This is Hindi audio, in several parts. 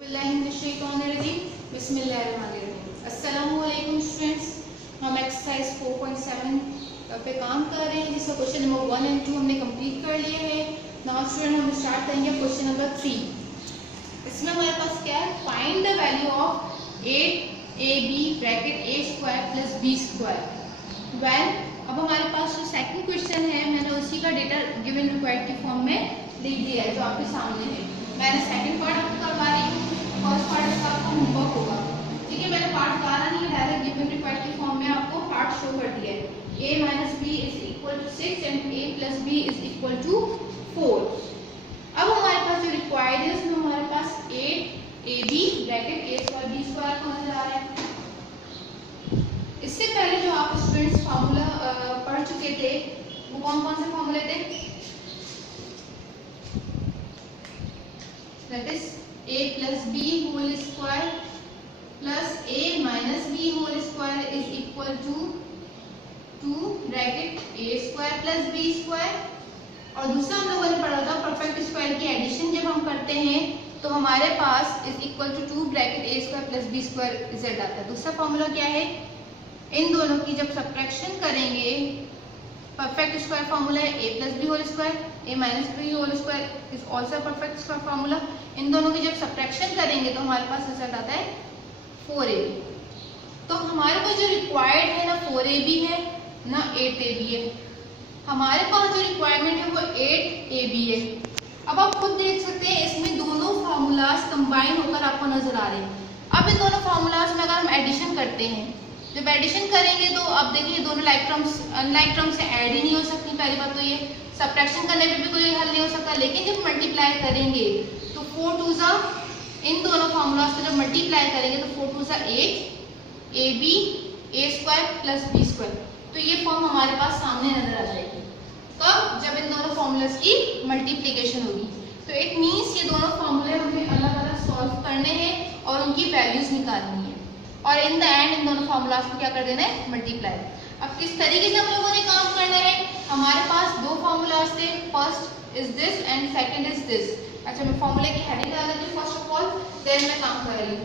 अस्सलामुअलैकुम स्टूडेंट्स, हम एक्सरसाइज 4.7 पे काम कर रहे हैं जिसका क्वेश्चन नंबर 1 एंड 2 हमने कंप्लीट कर लिए हैं। नाउ स्टूडेंट हम स्टार्ट करेंगे क्वेश्चन नंबर 3। इसमें हमारे पास क्या है, find the value of 8ab bracket a square plus b square when. अब हमारे पास जो सेकंड क्वेश्चन है मैंने उसी का डेटा गिवन रिक्वायर्ड की फॉर्म में लिख दिया है जो आपके सामने है। मैंने सेकंड पार्ट आपको करवा रही हूँ, फर्स्ट पार्ट इसका आपका होमवर्क होगा। ठीक है, मैंने पार्ट गाना नहीं है, डायरेक्ट गिवन रिक्वायर्ड की फॉर्म में आपको पार्ट शो कर दिया है। a minus b is equal to 6 and a plus b is equal to 4। अब हमारे पास जो रिक्वायर्ड है उसमें हमारे पास 8ab bracket a square b square को नजर आ रहा है। इससे पहले जो आप स्टूडेंट्स फार्मूला पढ़ चुके थे वो कौन कौन से फार्मूले थे? That is a plus b whole square plus a minus b whole square is equal to 2 bracket a square plus b square. और दूसरा हम लोगों ने पढ़ा था परफेक्ट स्क्वायर की एडिशन जब हम करते हैं तो हमारे पास is equal to 2 bracket a square plus b square z आता है। दूसरा फॉर्मूला क्या है, इन दोनों की जब सब्ट्रैक्शन करेंगे, परफेक्ट स्क्वायर फार्मूला है a plus b whole square, a minus b whole square is also perfect square formula. इन दोनों की जब सब्ट्रैक्शन करेंगे तो हमारे पास रिजल्ट आता है 4ab। तो हमारे पास जो रिक्वायर्ड है ना 4ab है ना 8ab है, हमारे पास जो रिक्वायरमेंट है वो 8ab है। अब आप खुद देख सकते हैं इसमें दोनों फार्मूलाज कंबाइन होकर आपको नजर आ रहे हैं। अब इन दोनों फार्मूलाज में अगर हम एडिशन करते हैं, जब एडिशन करेंगे तो अब देखिए दोनों लाइक टर्म्स अनलाइक टर्म्स से ऐड ही नहीं हो सकती। पहली बात तो ये सब्ट्रैक्शन करने पे भी कोई हल नहीं हो सकता, लेकिन जब मल्टीप्लाई करेंगे तो 4 2 ज़ा इन दोनों फार्मूलाज को जब मल्टीप्लाई करेंगे तो 4 2 ज़ा 8 ab a square plus b square. तो ये फॉर्म हमारे पास सामने नजर आ जाएगी कब, जब इन दोनों फार्मूलाज की मल्टीप्लिकेशन होगी। तो इट मींस ये दोनों फार्मूले हमें अलग अलग सॉल्व करने हैं और उनकी वैल्यूज निकालनी है और इन द एंड इन दोनों फार्मूलाज को क्या कर देना है, मल्टीप्लाई। अब किस तरीके से हम लोगों ने काम करना है, हमारे पास दो फार्मूलाज थे, first is this and second is this. अच्छा, मैं फार्मूले की हेडिंग डाल देती हूँ फर्स्ट ऑफ ऑल, देन मैं काम कर रही हूँ।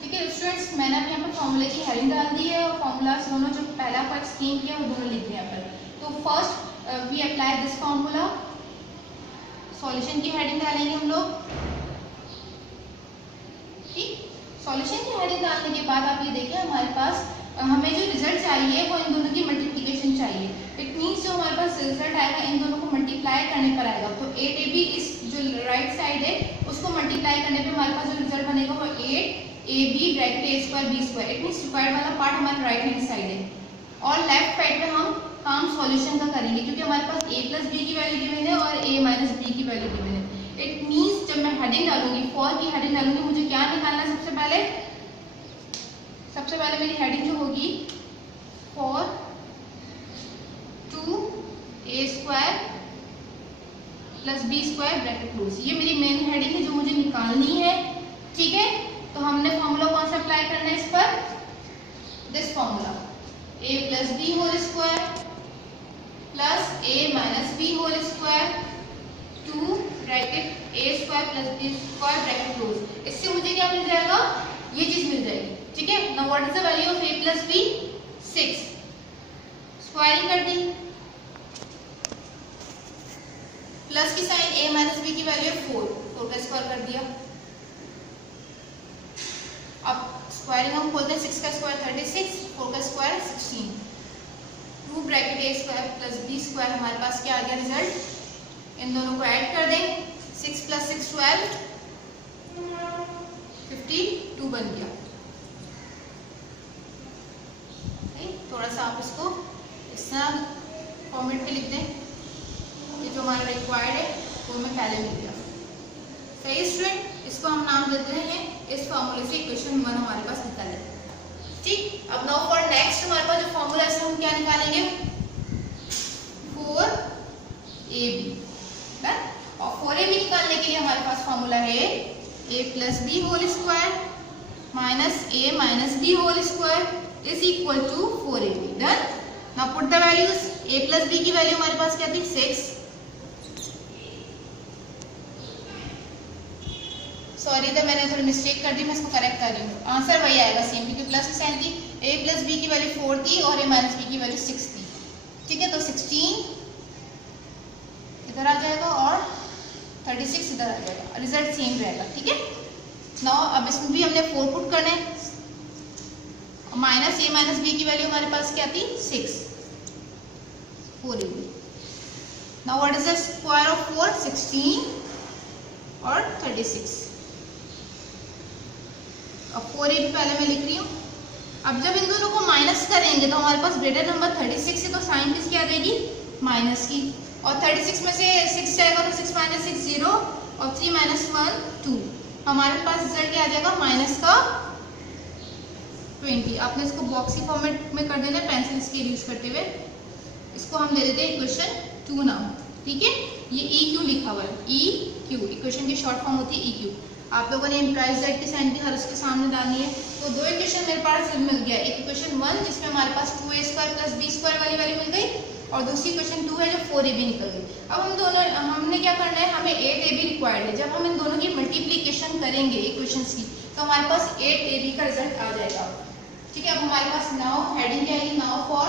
ठीक है स्टूडेंट्स, मैंने अब यहाँ पर फार्मूले की हेडिंग डाल दी है और फार्मूलाज दोनों जो पहला आपको एक्सप्लेन किया वो दोनों लिख दिए यहाँ पर। तो first we apply this formula, solution की हेडिंग डालेंगे हम लोग। ठीक, सॉल्यूशन की हेडिंग डालने के बाद आप ये देखिए हमारे पास हमें जो रिजल्ट चाहिए वो इन दोनों की मल्टीप्लिकेशन चाहिए। इट मींस जो हमारे पास रिजल्ट आएगा इन दोनों को मल्टीप्लाई करने पर आएगा। तो 8ab इस जो राइट साइड है उसको मल्टीप्लाई करने पे हमारे पास जो रिजल्ट बनेगा वो 8ab bracket a square b square. It means required वाला पार्ट हमारा राइट हैंड साइड है और लेफ्ट साइड पे हम काम सॉल्यूशन का करेंगे क्योंकि हमारे पास a प्लस b की वैल्यू गिवन है और a माइनस b की वैल्यू गिवन है। इट मींस जब मैं हेडिंग डालूंगी, फॉर की हेडिंग डालूंगी, मुझे क्या निकालना है सबसे पहले मेरी हेडिंग जो होगी for 2a square plus b square bracket close. ये मेरी मेन हेडिंग है जो मुझे निकालनी है। ठीक है, तो हमने फॉर्मूला कौन सा अप्लाई करना है इस पर, this formula a plus b whole square plus a minus b whole square 2 bracket a square plus b square bracket close. इससे मुझे क्या मिल जाएगा, ये चीज मिल जाएगी। ठीक है, now what is the value of a plus b, 6। Squaring कर दी, प्लस की साइन a माइनस b की वैल्यू है 4 का स्क्वायर कर दिया। अब स्क्वायरिंग हम खोलते हैं, 6 का स्क्वायर 36, 4 का square 16, 2 bracket a square plus b square. हमारे पास क्या आ गया रिजल्ट, इन दोनों को ऐड कर दें, 6 प्लस 6 12, 52 बन गया। थोड़ा सा आप इसको इस तरह फॉर्मेट पे लिख दें, ये जो हमारा रिक्वायर्ड है वो हमें पहले मिल गया। सही स्टूडेंट, इसको हम नाम देते हैं, इस फार्मूले से इक्वेशन 1 हमारे पास निकल है। ठीक, अब नाउ फॉर नेक्स्ट हमारे पास जो फार्मूला है हम क्या निकालेंगे, 4ab। और 4ab निकालने के लिए हमारे पास फार्मूला है a plus b whole square minus a minus b whole square is equal to 4ab। Done, now put the values. a plus b की वैल्यू हमारे पास क्या थी, 6 सॉरी इधर मैंने थोड़ी मिस्टेक कर दी, मैं इसको करेक्ट कर रही हूँ। आंसर वही आएगा सेम, क्योंकि प्लस की साइन थी, a प्लस बी की वैल्यू 4 थी और a माइनस बी की वैल्यू 6 थी। ठीक है, तो 16 इधर आ जाएगा और 36 इधर आ जाएगा, रिजल्ट सेम रहेगा। ठीक है, नाउ अब इसमें भी हमने 4 पुट करना है। माइनस a माइनस बी की वैल्यू हमारे पास क्या थी 6, 4ab। Now what is the square of 4? 16 और 36। अब 4ab पहले मैं लिख रही हूँ। अब जब इन दोनों को माइनस करेंगे तो हमारे पास ग्रेटर नंबर 36 है, तो साइन किसकी आ जाएगी? माइनस की। और 36 में से 6 जाएगा तो 6 माइनस 6 0 और 3 माइनस 1 2। हमारे पास रिजल्ट क्या आ जाएगा? माइनस का 20। आपने इसको बॉक्स की फॉर्मेट में कर देना है पेंसिल स्केल यूज करते हुए। इसको हम दे देते हैं इक्वेशन 2 नाम। ठीक है, ये EQ लिखा हुआ है, EQ इक्वेशन की शॉर्ट फॉर्म होती है EQ। आप लोगों ने इम्प्लाइज दैट की साइन भी हर उसके सामने डालनी है। तो दो इक्वेशन मेरे पास मिल गया, एक इक्वेशन 1 जिसमें हमारे पास 2a² प्लस b² वाली वैल्यू मिल गई, और दूसरी इक्वेशन 2 है जो 4ab निकल गई। अब हम दोनों हमने क्या करना है, हमें 8ab रिक्वायर्ड है। जब हम इन दोनों की मल्टीप्लीकेशन करेंगे इक्वेशंस की, तो हमारे पास 8ab का रिजल्ट आ जाएगा। ठीक है, अब हमारे पास नाउ हेडिंग क्या आएगी? Now for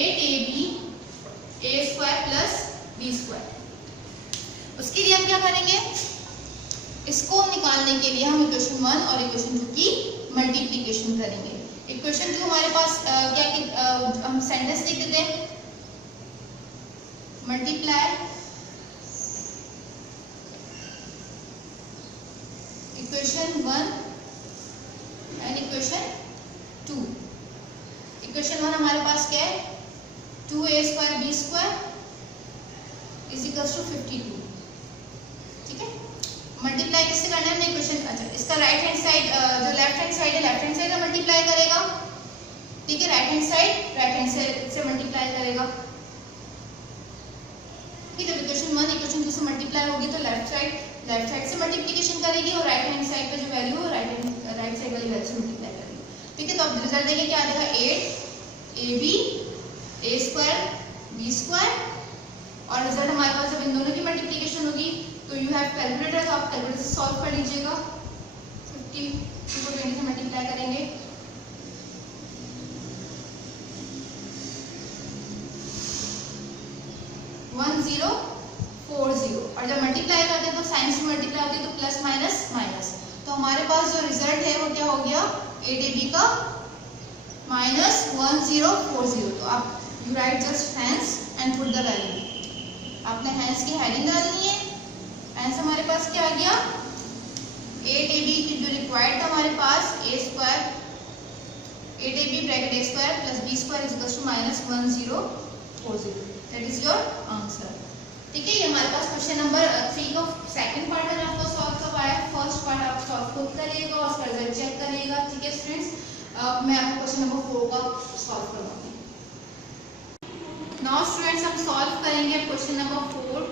8ab a² plus b²। उसके लिए हम क्या करेंगे, इसको निकालने के लिए हम इक्वेशन 1 और इक्वेशन 2 की मल्टीप्लीकेशन करेंगे। इक्वेशन 2 हमारे पास हम सेंटेंस लिख देते हैं, multiply equation 1 and equation 2। Equation 1 हमारे पास क्या है? 2a² b² is equals to 52। ठीक है, मल्टीप्लाई किससे करना है हमने इक्वेशन? अच्छा, इसका राइट हैंड साइड जो लेफ्ट हैंड साइड है, लेफ्ट हैंड साइड में मल्टीप्लाई करेगा। ठीक है, राइट हैंड साइड से मल्टीप्लाई करेगा। ठीक है, जब इक्वेशन 1 इक्वेशन 2 से मल्टीप्लाई होगी तो लेफ्ट साइड से मल्टीप्लिकेशन करेगी और राइट हैंड साइड पे जो वैल्यू है राइट साइड वाली वैल्यू से मल्टीप्लाई करेगी। ठीक है, तो अब रिजल्ट देखिए क्या आ जाएगा? 8ab a² b² और रिजल्ट हमारे पास जब इन दोनों की मल्टीप्लिकेशन होगी तो यू हैव कैलकुलेटर, तो आप कैलकुलेटर से सॉल्व कर लीजिएगा। 50 को 20 से मल्टीप्लाई करेंगे, वन 0 4 0, और जब मल्टीप्लाई करते हैं तो साइन से मल्टीप्लाई होती है तो प्लस माइनस माइनस। तो हमारे पास जो रिजल्ट है वो क्या हो गया? 8ab का माइनस 1040। तो आप you write just hence and put the value. आपने हैंस की हेडिंग डालनी है। हैंस हमारे पास क्या आ गया? 8ab की जो रिक्वायर्ड था हमारे पास a² 8ab bracket a² plus b² is equals to minus 1040। That is your answer. ठीक है, ये हमारे पास क्वेश्चन नंबर 3 का सेकंड पार्ट है, आपको सॉल्व करवाया। फर्स्ट पार्ट आप सॉल्व खुद करिएगा और उसका रिजल्ट चेक करिएगा। ठीक है स्टूडेंट्स, मैं आपको क्वेश्चन नंबर 4 का सॉल्व करवाऊंगी। नाउ स्टूडेंट्स, हम सॉल्व करेंगे question number 4।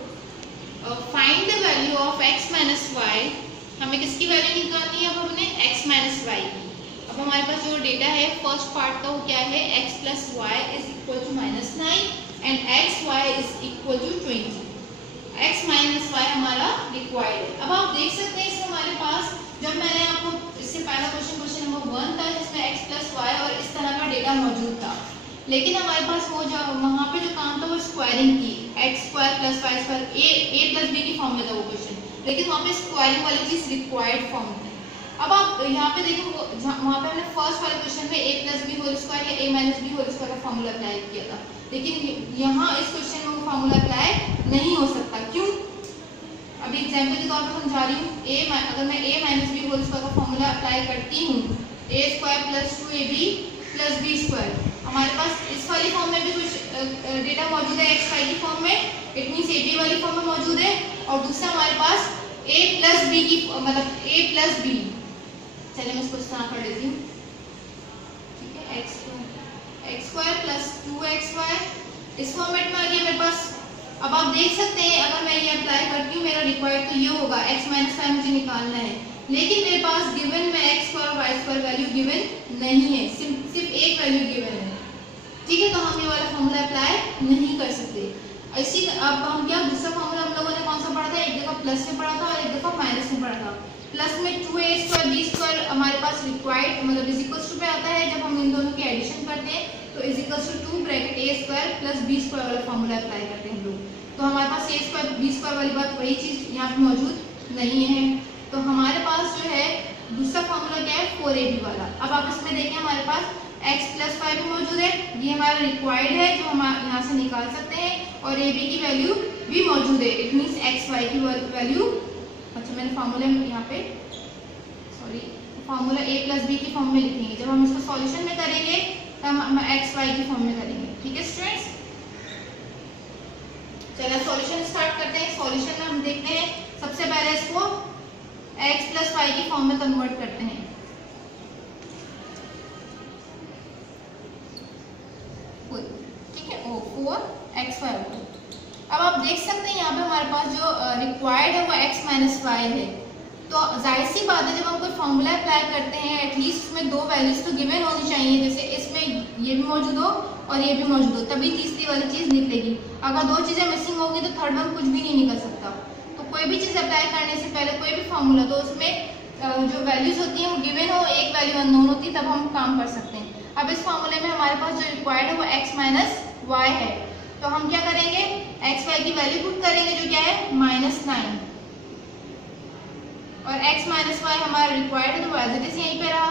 Find the value of x minus y। हमें किसकी वैल्यू निकालनी है? अब हमने x माइनस y की। अब हमारे पास जो डेटा है फर्स्ट पार्ट का वो क्या है? x plus y is equal to minus 9 and x y is equal to 20। x minus y हमारा रिक्वायर्ड है। अब आप देख सकते हैं इसमें हमारे पास, जब मैंने आपको इससे पहला क्वेश्चन नंबर 1 था जिसमें x प्लस वाई और इस तरह का डेटा मौजूद था, लेकिन हमारे पास वो जो वहाँ पे जो काम था वो स्क्वायरिंग की, x² plus y² a plus b की फॉर्म में था वो क्वेश्चन, लेकिन वहाँ पे स्क्वायरिंग वाली चीज रिक्वायर्ड फॉर्म में। अब आप यहाँ पे देखो, वहाँ पे हमने फर्स्ट वाले क्वेश्चन में a plus b whole square या a minus b whole square का फॉर्मूला अप्लाई किया था, लेकिन यहाँ इस क्वेश्चन में वो फॉर्मूला अप्लाई नहीं हो सकता। क्यों? अभी एग्जाम्पल के तौर पर समझा रही हूँ। अगर मैं a minus b whole square का फॉर्मूला अप्लाई करती हूँ, a² plus 2ab plus b², हमारे पास इस वाली फॉर्म में भी कुछ डेटा मौजूद है x की फॉर्म में, इट मींस ab वाली फॉर्म में मौजूद है, और दूसरा हमारे पास a प्लस b की मतलब a प्लस b। चलिए मैं इसको इस तरह कर देती हूँ। ठीक है, x² प्लस 2xy इस फॉर्मेट में आ गया मेरे पास। अब आप देख सकते हैं अगर मैं ये अप्लाई करती हूँ मेरा रिक्वायर्ड तो ये होगा, x माइनस वाई मुझे निकालना है, लेकिन मेरे पास गिवन में x² और y² वैल्यू गिवन नहीं है, सिर्फ एक वैल्यू गिवन है। ठीक है, तो हम ये वाला फॉर्मूला अप्लाई नहीं कर सकते। इसी अब हम क्या दूसरा फॉर्मूला हम लोगों ने कौन सा पढ़ा था, एक दफा प्लस में पढ़ा था और एक दफा माइनस में पढ़ा था। प्लस में 2a² b² हमारे पास रिक्वायर्ड मतलब इज इक्वल टू पे आता है, जब हम इन दोनों की एडिशन करते हैं तो is equal to 2 bracket a² plus b² वाला फॉर्मूला अप्लाई करते हैं हम लोग। तो हमारे पास a² b² वाली बात वही चीज यहाँ पे मौजूद नहीं है। तो हमारे पास जो है दूसरा फॉर्मूला क्या है 4ab वाला। अब आप इसमें देखें हमारे पास x + 5 भी मौजूद है, ये हमारा रिक्वायर्ड है जो हम यहाँ से निकाल सकते हैं, और ab की वैल्यू भी मौजूद है। इट मींस x y की वैल्यू, अच्छा मैंने फार्मूले यहाँ पे सॉरी फार्मूला a + b की फॉर्म में लिखेंगे, जब हम इसको सॉल्यूशन में करेंगे तब हम x y की फॉर्म में करेंगे। ठीक है स्टूडेंट्स, चलिए सॉल्यूशन स्टार्ट करते हैं। सॉल्यूशन में हम देखते हैं सबसे पहले इसको x + y की फॉर्म में कन्वर्ट करते हैं। ठीक है, 4xy। अब आप देख सकते हैं यहाँ पे हमारे पास जो रिक्वायर्ड है वो x - y है। तो जाहिर सी बात है जब हम कोई फॉर्मूला अप्लाई करते हैं एटलीस्ट उसमें दो वैल्यूज तो गिवन होनी चाहिए, जैसे इसमें ये भी मौजूद हो और ये भी मौजूद हो, तभी तीसरी वाली चीज निकलेगी। अगर दो चीजें मिसिंग होंगी तो थर्ड वन कुछ भी नहीं निकल सकता। तो कोई भी चीज अप्लाई करने से पहले कोई भी फॉर्मूला तो उसमें जो वैल्यूज होती है वो गिवन हो, एक वैल्यू अननोन होती है, तब हम काम कर सकते हैं। अब इस फॉर्मूले में हमारे पास जो रिक्वायर्ड है वो x - y है, तो हम क्या करेंगे x y की वैल्यू पुट करेंगे जो क्या है -9, और x - y हमारा रिक्वायर्ड है तो वो एज इट इज यहीं पे रहा,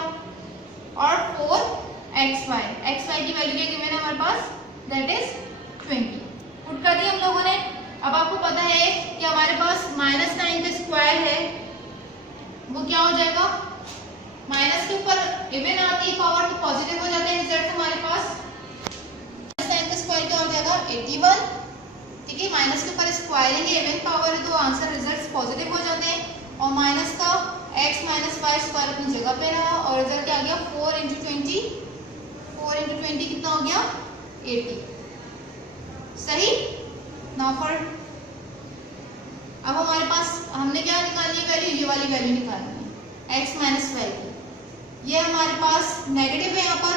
और 4xy की वैल्यू क्या गिवन है हमारे पास, दैट इज 20 पुट कर दी हम लोगों ने। अब आपको पता है कि हमारे पास -9 का स्क्वायर है वो क्या हो जाएगा, माइनस के ऊपर इवन आती है पावर तो पॉजिटिव हो जाते हैं रिजल्ट हमारे पास। -9 का स्क्वायर क्या हो जाएगा 81। ठीक है, माइनस के ऊपर स्क्वायर लेंगे, इवन पावर है तो आंसर रिजल्ट्स पॉजिटिव हो जाते हैं, और माइनस का x - y स्क्वायर अपनी जगह पे रहा, और रिजल्ट क्या आ गया 4 × 20, 4 × 20 कितना हो गया 80। सही ना फॉर अब हमारे पास हमने क्या निकालनी है वैल्यू, ये वाली वैल्यू निकालनी है x - y की। ये हमारे पास नेगेटिव है यहाँ पर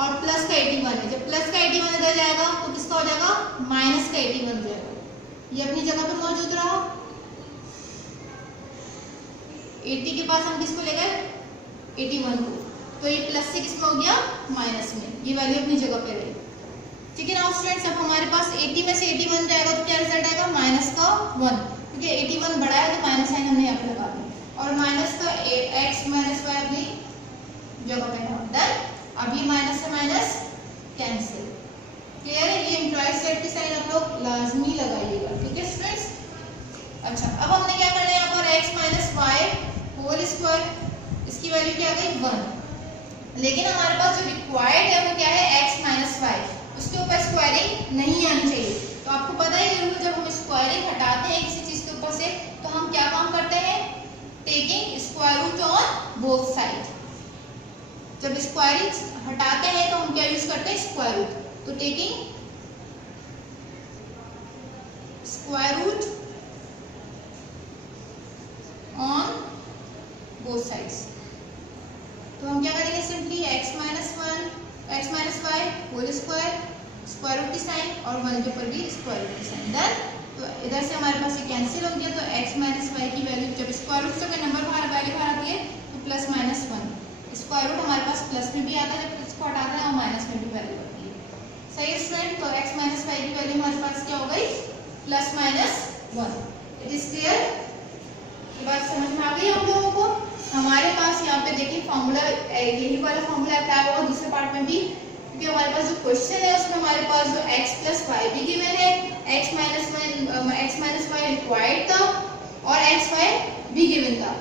और प्लस का 81 है, जब प्लस का 81 इधर जाएगा तो किसका हो जाएगा माइनस का 81 हो जाएगा, ये अपनी जगह पे मौजूद रहा। 80 के पास हम किसको ले गए 81 को, तो ये प्लस से किसमें हो गया माइनस में, ये वैल्यू अपनी जगह पे रही। ठीक है ना स्टूडेंट्स, अब हमारे पास 80 में से 81 जाएगा तो क्या रिजल्ट आएगा -1, क्योंकि 81 बड़ा है तो माइनस साइन हमने यहाँ पे लगा दिया, और माइनस का x - y अपनी जगह पे रहा। देन अब ये माइनस से माइनस कैंसिल। क्लियर है, ये एम्प्लॉय सेट की साइन आप लोग लाजमी लगाइएगा। ठीक है स्टूडेंट्स, अच्छा अब हमने क्या करना है यहाँ पर x - y होल स्क्वायर, इसकी वैल्यू क्या आ गई 1, लेकिन हमारे पास जो रिक्वायर्ड है वो क्या है x - y, उसके ऊपर स्क्वायरिंग नहीं आनी चाहिए। तो आपको पता है ये रूल, जब हम स्क्वायरिंग हटाते हैं किसी चीज के ऊपर से तो हम क्या काम करते हैं, taking square root on both side. जब स्क्वायरिंग हटाते हैं तो हम क्या यूज करते हैं स्क्वायर रूट, तो taking square root on both sides. तो हम क्या करेंगे simply x - 1 x - y whole square, square root की साइन, और 1 के ऊपर भी स्क्वायर रूट की साइन। देन तो इधर से हमारे पास ये कैंसिल हो गया, तो x - y की वैल्यू जब स्क्वायर रूट से कोई नंबर बाहर वैल्यू बाहर आती है तो +-1, स्क्वायर रूट हमारे पास प्लस में भी आता है जब इसको हटाते हैं और माइनस में भी वैल्यू आती है। सही है स्टूडेंट, तो x - y की वैल्यू हमारे पास क्या हो गई +-1। इट इज क्लियर, ये बात समझ में आ गई आप लोगों को। हमारे पास यहाँ पे देखिए फॉर्मूला यही वाला फॉर्मूला अप्लाई होगा दूसरे पार्ट में भी, क्योंकि हमारे पास जो क्वेश्चन है उसमें हमारे पास जो x + y भी गिवन है, x - y रिक्वायर्ड था और x y भी गिवन था।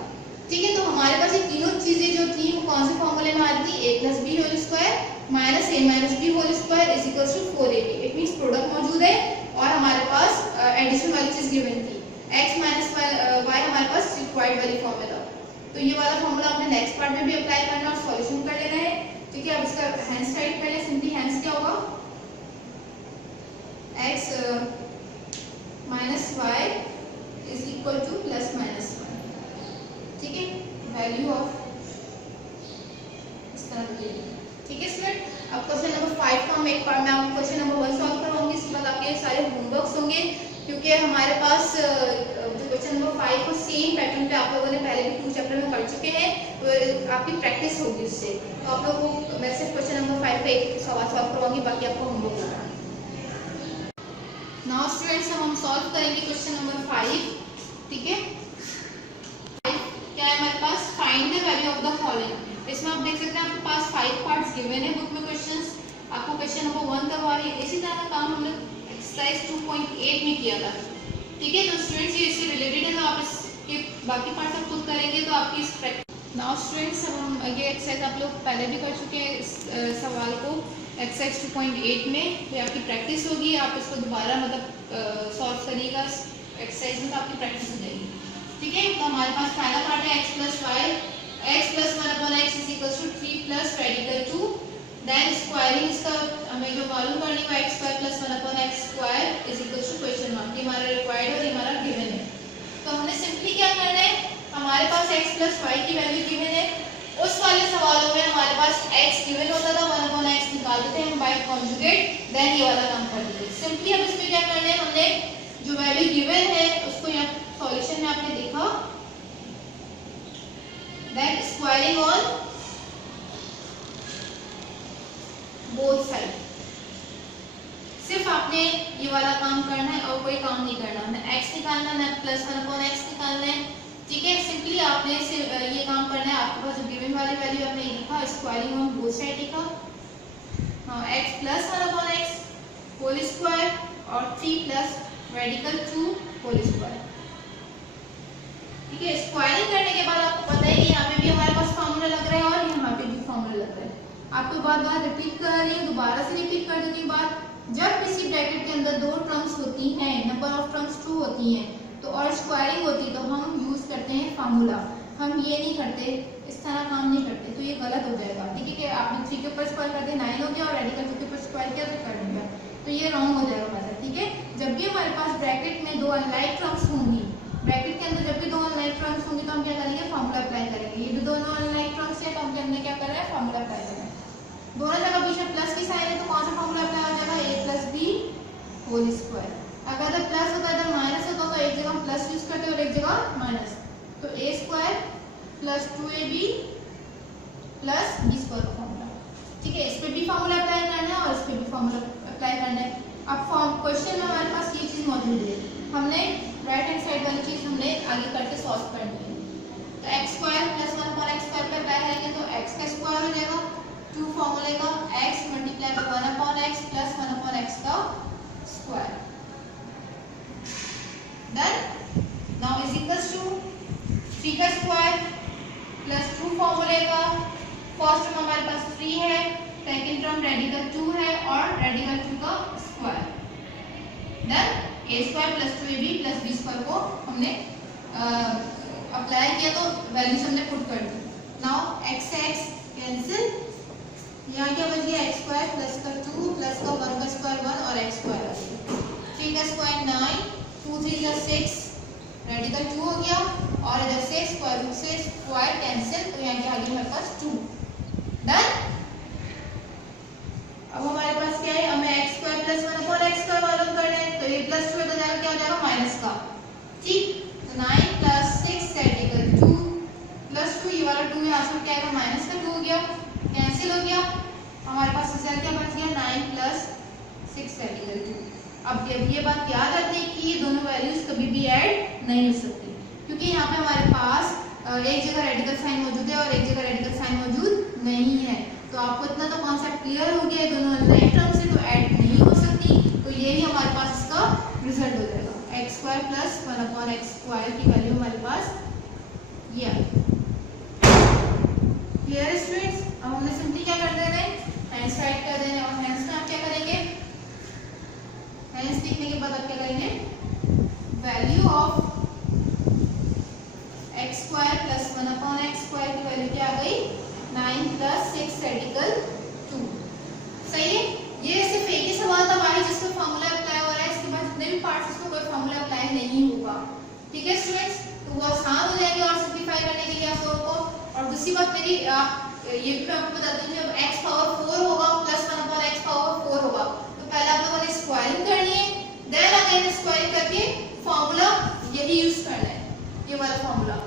ठीक है, तो हमारे पास ये तीनों चीजें जो थी वो कौन से फॉर्मूले में आ रही थी, a + b whole square -a - b whole square is equal to 4ab। It means product मौजूद है और हमारे पास एडिशन वाली चीज गिवन थी, x - y हमारे पास रिक्वायर्ड वाली फॉर्म में था। तो ये वाला फॉर्मूला आपने नेक्स्ट पार्ट में भी अप्लाई करना और सॉल्यूशन कर लेना है। ठीक है, अब इसका हैंड्स राइट पहले सिंपली हैंड्स क्या होगा, x - y is equal to +-1। ठीक है, वैल्यू ऑफ इस तरह की। ठीक है स्टूडेंट, अब क्वेश्चन नंबर 5 का हम एक बार मैं आपको क्वेश्चन नंबर 1 सॉल्व करवाऊंगी, इसके बाद आपके सारे होमवर्क्स होंगे। होंगे, क्योंकि हमारे पास जो क्वेश्चन नंबर 5 को सेम पैटर्न पे आप लोगों ने पहले भी 2 चैप्टर में कर चुके हैं, तो आपकी प्रैक्टिस होगी उससे। तो आप लोगों को मैं सिर्फ क्वेश्चन नंबर 5 का एक सवाल सॉल्व करवाऊंगी, बाकी आपको होमवर्क होगा। नाउ स्टूडेंट्स हम सॉल्व करेंगे क्वेश्चन नंबर 5, ठीक है। क्या है हमारे पास, find the value of the following. इसमें आप देख सकते हैं आपके पास 5 पार्ट्स गिवन है बुक में क्वेश्चंस, आपको क्वेश्चन नंबर 1 करवा रही है। इसी तरह का काम हमने एक्सरसाइज 2.8 में किया था, ठीक है। तो स्टूडेंट्स ये इससे रिलेटेड है, तो आप इसके बाकी पार्ट्स आप खुद करेंगे तो आपकी इस प्रैक्टिस। नाउ स्टूडेंट्स हम ये एक्सरसाइज आप लोग पहले भी कर चुके हैं इस सवाल को एक्सरसाइज 2.8 में, ये आपकी प्रैक्टिस होगी। आप इसको दोबारा मतलब सॉल्व करिएगा एक्सरसाइज में, तो आपकी प्रैक्टिस हो जाएगी, ठीक है। तो हमारे पास पहला पार्ट है x + y, x + 1/x = 3 + radical 2, then squaring इसका हमें जो मालूम करनी है x² + 1/x² = क्वेश्चन मार्क, ये हमारा रिक्वायर्ड और ये हमारा गिवन है। तो हमने सिंपली क्या करना है, हमारे पास x + y की वैल्यू गिवन है, उस वाले सवालों में हमारे पास x गिवन होता था, 1/x निकाल देते हैं हम बाय कॉन्जुगेट, देन ये वाला काम कर देते हैं। सिंपली अब इसमें क्या करना है, हमने जो वैल्यू गिवन है उसको यहाँ सॉल्यूशन में आपने देखा, then squaring on both side. सिर्फ आपने ये वाला काम करना है और कोई काम नहीं करना, ना x निकालना ना +1/x निकालना है, ठीक है। सिंपली आपने ये काम करना है। आपके पास जो गिवन वाली वैल्यू आपने लिखा, स्क्वायरिंग ऑन बोथ साइड लिखा, x + 1/x होल स्क्वायर और 3 + रेडिकल 2 होल स्क्वायर, ठीक है। स्क्वायरिंग करने के बाद आपको पता है कि यहाँ पे भी हमारे पास फार्मूला लग रहा है और यहाँ पे भी फार्मूला लग रहा है। आपको बार बार रिपीट कर रही हूँ, दोबारा से रिपीट कर देने के बाद, जब किसी ब्रैकेट के अंदर 2 टर्म्स होती हैं, नंबर ऑफ टर्म्स 2 होती हैं, तो और स्क्वायरिंग होती है, तो हम यूज करते हैं फार्मूला। हम ये नहीं करते, इस तरह काम नहीं करते, तो ये गलत हो जाएगा, ठीक है। कि आपने 3 के ऊपर स्क्वायर कर दिया 9 हो गया और रेडिकल 2 के ऊपर स्क्वायर किया तो कर दिया, तो ये रॉन्ग हो जाएगा मेथड, ठीक है। जब भी हमारे पास ब्रैकेट में 2 अनलाइक टर्म्स होंगी, ब्रैकेट के अंदर जब भी 2 अनलाइक टर्म्स होंगी, तो हम क्या करेंगे, फार्मूला अप्लाई करेंगे। ये भी दोनों अनलाइक टर्म्स है, तो हम हमने क्या कर रहे हैं, फार्मूला अप्लाई कर रहे हैं। दोनों जगह बीच में प्लस की साइन है, तो कौन सा फार्मूला अप्लाई हो जाएगा, a + b होल स्क्वायर। अगर तो प्लस होता है तो माइनस होता, तो एक जगह हम प्लस यूज करते हैं और एक जगह माइनस, तो a² + 2ab + b² का फार्मूला, ठीक है। इस पे भी फार्मूला अप्लाई करना है और इस पे भी फार्मूला अप्लाई करना है। अब क्वेश्चन में हमारे पास ये चीज मौजूद है, हमने राइट हैंड साइड वाली चीज हमने आगे करके सॉल्व करनी है। तो x² + 1/x² पे अप्लाई करेंगे तो x का स्क्वायर हो जाएगा, 2 फार्मूले का x × 1/x + 1/x का square, done. Now is equals to 3 का स्क्वायर प्लस 2 फार्मूले का, फर्स्ट टर्म हमारे पास 3 है, सेकंड टर्म रेडिकल 2 है और रेडिकल 2 का square, done. a² + 2ab + b² को हमने अप्लाई किया, तो वैल्यूज हमने पुट कर दी। नाउ x कैंसिल, यहाँ क्या बच गया, x² + का 2 + का 1 का स्क्वायर 1 और x² आ गया, 3 का स्क्वायर 9, 2 3 = 6, रेडिकल 2 हो गया और इधर से स्क्वायर रूट से स्क्वायर कैंसिल, तो यहाँ क्या आ गया हमारे पास 2, डन। अब हमारे पास क्या है, हमें x² + 1/x² मालूम करना है, तो ये +2 है तो जाएगा क्या हो जाएगा माइनस का, ठीक। तो 9 + 6 रेडिकल 2 + 2, ये वाला 2 यहाँ से क्या आएगा, माइनस का 2 हो गया, कैंसिल हो गया, हमारे पास रिजल्ट क्या बच गया, 9 + 6 रेडिकल 2। अब ये बात याद रखने की ये दोनों वैल्यूज कभी भी ऐड नहीं हो सकती, क्योंकि यहाँ पे हमारे पास एक जगह रेडिकल साइन मौजूद है और एक जगह रेडिकल साइन मौजूद नहीं है। तो आपको इतना तो कॉन्सेप्ट क्लियर हो गया, दोनों अनलाइक टर्म से तो ऐड नहीं हो सकती, तो ये ही हमारे पास इसका रिजल्ट हो जाएगा। x² + 1/x² की वैल्यू हमारे पास ये आई। Clear students? अब हमने सिंपली क्या कर देना है, हैंड्स राइट कर देना है और हैंड्स में आप क्या करेंगे, हैंड्स लिखने के बाद आप क्या करेंगे, वैल्यू ऑफ x² + 1/x² की वैल्यू क्या आ गई, 9 + 6 रेडिकल 2। सही है, ये सिर्फ एक ही सवाल था भाई जिसको फार्मूला अप्लाई हो रहा है, इसके बाद जितने भी पार्ट्स इसको कोई फार्मूला अप्लाई नहीं होगा, ठीक है स्टूडेंट्स। तो वो आसान हो जाएंगे और सिंपलीफाई करने के लिए आप लोगों को। और दूसरी बात मेरी ये भी मैं आपको बता दूं, जब x⁴ होगा + 1/x⁴ होगा, तो पहले आप लोगों ने स्क्वायरिंग करनी है, देन अगेन स्क्वायरिंग करके फॉर्मूला यही यूज करना है, ये वाला फॉर्मूला।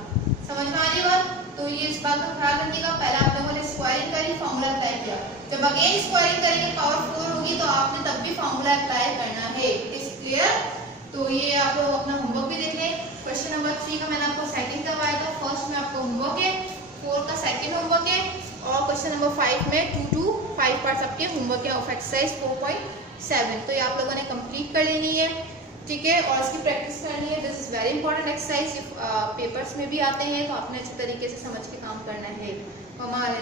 समझ में आ रही बात? तो ये इस बात का ख्याल रखिएगा, पहले आप लोगों ने स्क्वायरिंग करी, फॉर्मूला अप्लाई किया, जब अगेन स्क्वायरिंग करेंगे पावर 4 होगी तो आपने तब भी फॉर्मूला अप्लाई करना है। Is clear? तो ये आप लोग अपना होमवर्क भी देख लें। क्वेश्चन नंबर 3 का मैंने आपको सेकंड करवाया था, फर्स्ट में आपको होमवर्क है, 4 का सेकंड होमवर्क है, और क्वेश्चन नंबर 5 में 2 to 5 पार्ट्स आपके होमवर्क है ऑफ एक्सरसाइज 4.7। तो ये आप लोगों ने कंप्लीट कर लेनी है, ठीक है, और इसकी प्रैक्टिस करनी है। This is very important exercise, papers में भी आते हैं, तो आपने अच्छे तरीके से समझ के काम करना है। हमारे